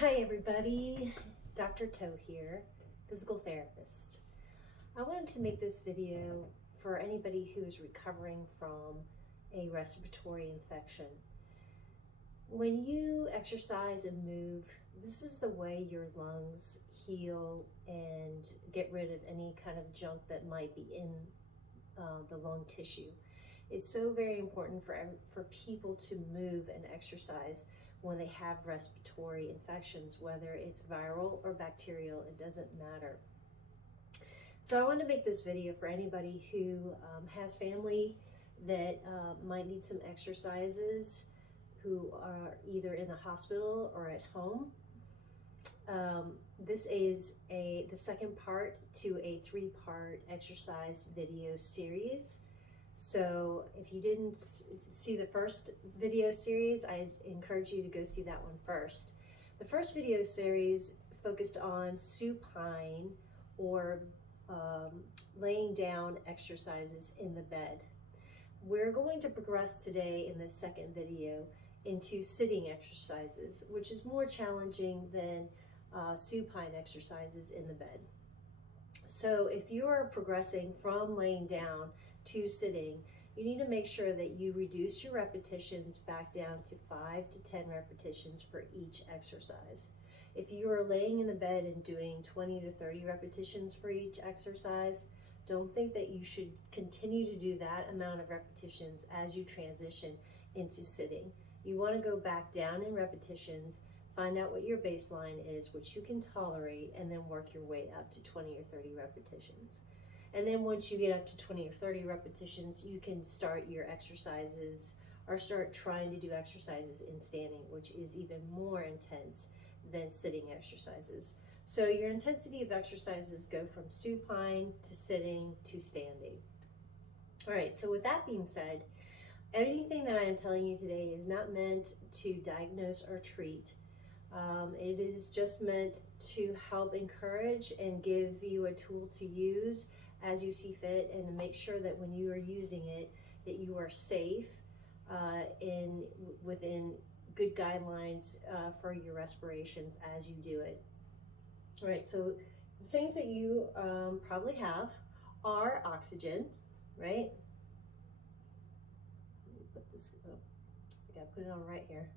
Hi everybody, Dr. Toe here, physical therapist. I wanted to make this video for anybody who is recovering from a respiratory infection. When you exercise and move, this is the way your lungs heal and get rid of any kind of junk that might be in the lung tissue. It's so very important for people to move and exercise when they have respiratory infections, whether it's viral or bacterial, it doesn't matter. So I want to make this video for anybody who has family that might need some exercises, who are either in the hospital or at home. This is the second part to a 3-part exercise video series. So if you didn't see the first video series, I encourage you to go see that one first. The first video series focused on supine or laying down exercises in the bed. We're going to progress today in this second video into sitting exercises, which is more challenging than supine exercises in the bed. So if you are progressing from laying down to sitting, you need to make sure that you reduce your repetitions back down to 5 to 10 repetitions for each exercise. If you are laying in the bed and doing 20 to 30 repetitions for each exercise, don't think that you should continue to do that amount of repetitions as you transition into sitting. You want to go back down in repetitions, find out what your baseline is, which you can tolerate, and then work your way up to 20 or 30 repetitions. And then once you get up to 20 or 30 repetitions, you can start your exercises or start trying to do exercises in standing, which is even more intense than sitting exercises. So your intensity of exercises go from supine to sitting to standing. All right, so with that being said, anything that I am telling you today is not meant to diagnose or treat. It is just meant to help encourage and give you a tool to use as you see fit, and to make sure that when you are using it, that you are safe within good guidelines for your respirations as you do it. All right, so the things that you probably have are oxygen, right? Let me put this, I gotta put it on right here.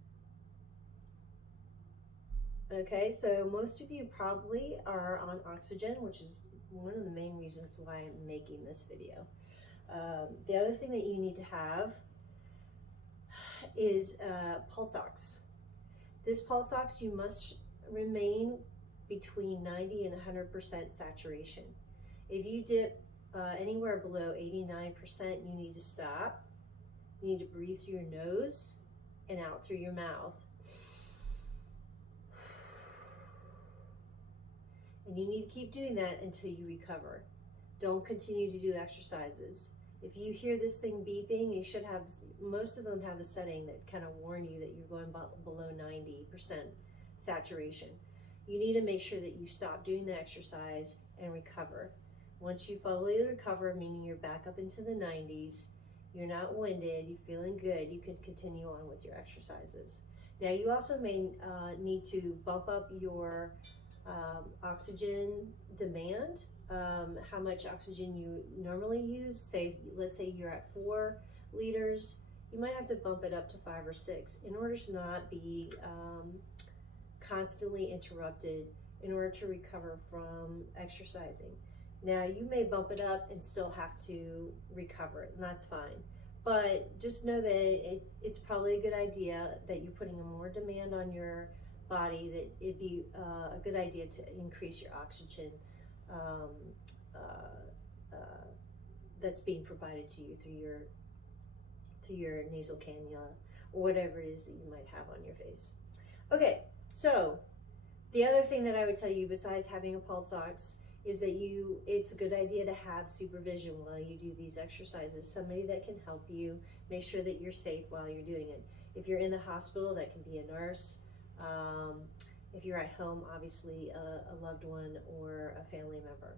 Okay, so most of you probably are on oxygen, which is one of the main reasons why I'm making this video. The other thing that you need to have is pulse ox. This pulse ox, you must remain between 90 and 100% saturation. If you dip anywhere below 89%, you need to stop. You need to breathe through your nose and out through your mouth. And you need to keep doing that until you recover. Don't continue to do exercises. If you hear this thing beeping, you should have, most of them have a setting that kind of warn you that you're going below 90% saturation. You need to make sure that you stop doing the exercise and recover. Once you fully recover, meaning you're back up into the 90s, you're not winded, you're feeling good, you can continue on with your exercises. Now you also may need to bump up your oxygen demand, how much oxygen you normally use. Say, let's say you're at 4 liters, you might have to bump it up to 5 or 6 in order to not be constantly interrupted in order to recover from exercising. Now you may bump it up and still have to recover, and that's fine. But just know that it's probably a good idea that you're putting more demand on your body, that it'd be a good idea to increase your oxygen that's being provided to you through your nasal cannula or whatever it is that you might have on your face. Okay, so the other thing that I would tell you besides having a pulse ox is that it's a good idea to have supervision while you do these exercises, somebody that can help you make sure that you're safe while you're doing it. If you're in the hospital, that can be a nurse. If you're at home, obviously a loved one or a family member.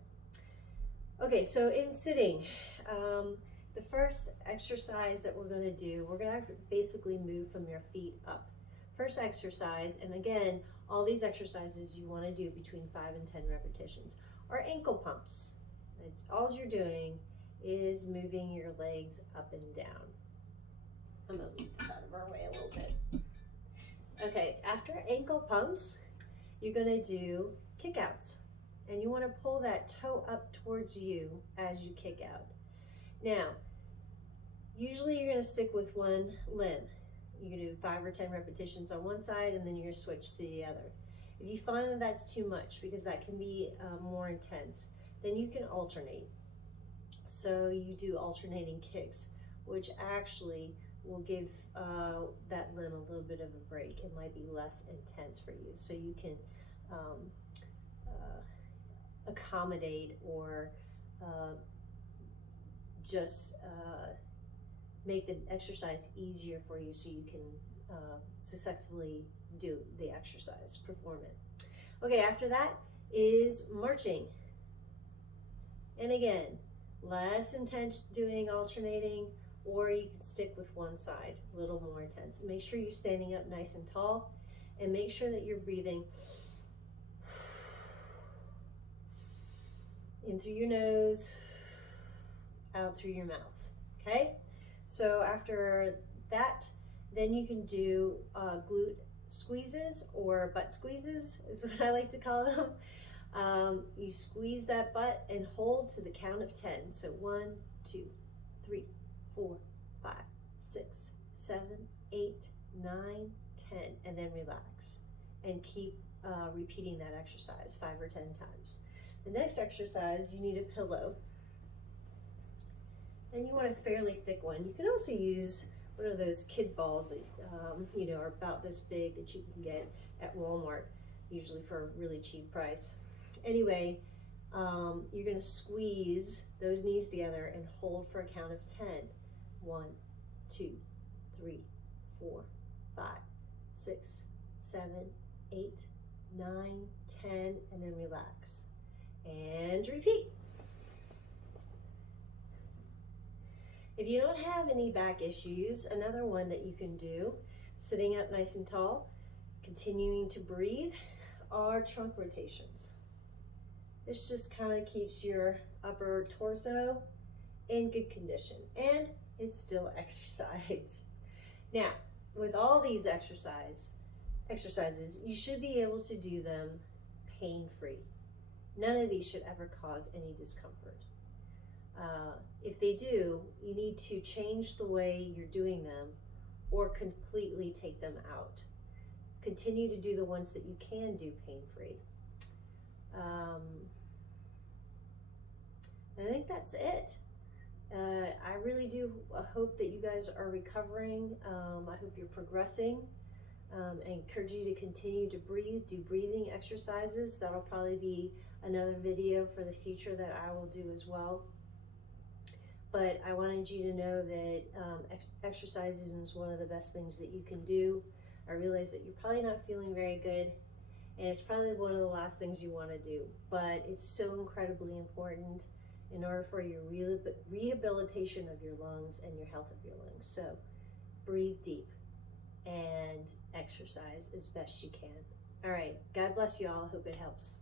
Okay, so in sitting, the first exercise that we're going to do, we're going to basically move from your feet up. first exercise, and again, all these exercises you want to do between 5 and 10 repetitions, are ankle pumps. All you're doing is moving your legs up and down. I'm going to move this out of our way a little bit. Okay, after ankle pumps, you're going to do kickouts. And you want to pull that toe up towards you as you kick out. Now, usually you're going to stick with one limb. You can do 5 or 10 repetitions on one side, and then you're going to switch to the other. If you find that that's too much, because that can be more intense, then you can alternate. So you do alternating kicks, which actually will give that limb a little bit of a break. It might be less intense for you. So you can accommodate or just make the exercise easier for you so you can successfully do the exercise, perform it. Okay, after that is marching. And again, less intense doing alternating, or you can stick with one side, a little more intense. Make sure you're standing up nice and tall, and make sure that you're breathing in through your nose, out through your mouth, okay? So after that, then you can do glute squeezes or butt squeezes is what I like to call them. You squeeze that butt and hold to the count of 10. So 1, 2, 3, 4, 5, 6, 7, 8, 9, 10, and then relax. And keep repeating that exercise 5 or 10 times. The next exercise, you need a pillow. And you want a fairly thick one. You can also use one of those kid balls that you know, are about this big that you can get at Walmart, usually for a really cheap price. Anyway, you're going to squeeze those knees together and hold for a count of 10. 1, 2, 3, 4, 5, 6, 7, 8, 9, 10, and then relax. And repeat. If you don't have any back issues, another one that you can do, sitting up nice and tall, continuing to breathe, are trunk rotations. This just kind of keeps your upper torso in good condition, and it's still exercise. Now, with all these exercises, you should be able to do them pain-free. None of these should ever cause any discomfort. If they do, you need to change the way you're doing them or completely take them out. Continue to do the ones that you can do pain-free. I think that's it. I really do hope that you guys are recovering. I hope you're progressing. I encourage you to continue to breathe, do breathing exercises. That'll probably be another video for the future that I will do as well. But I wanted you to know that exercises is one of the best things that you can do. I realize that you're probably not feeling very good, and it's probably one of the last things you want to do, but it's so incredibly important in order for your rehabilitation of your lungs and your health of your lungs. So breathe deep and exercise as best you can. All right, God bless you all. Hope it helps.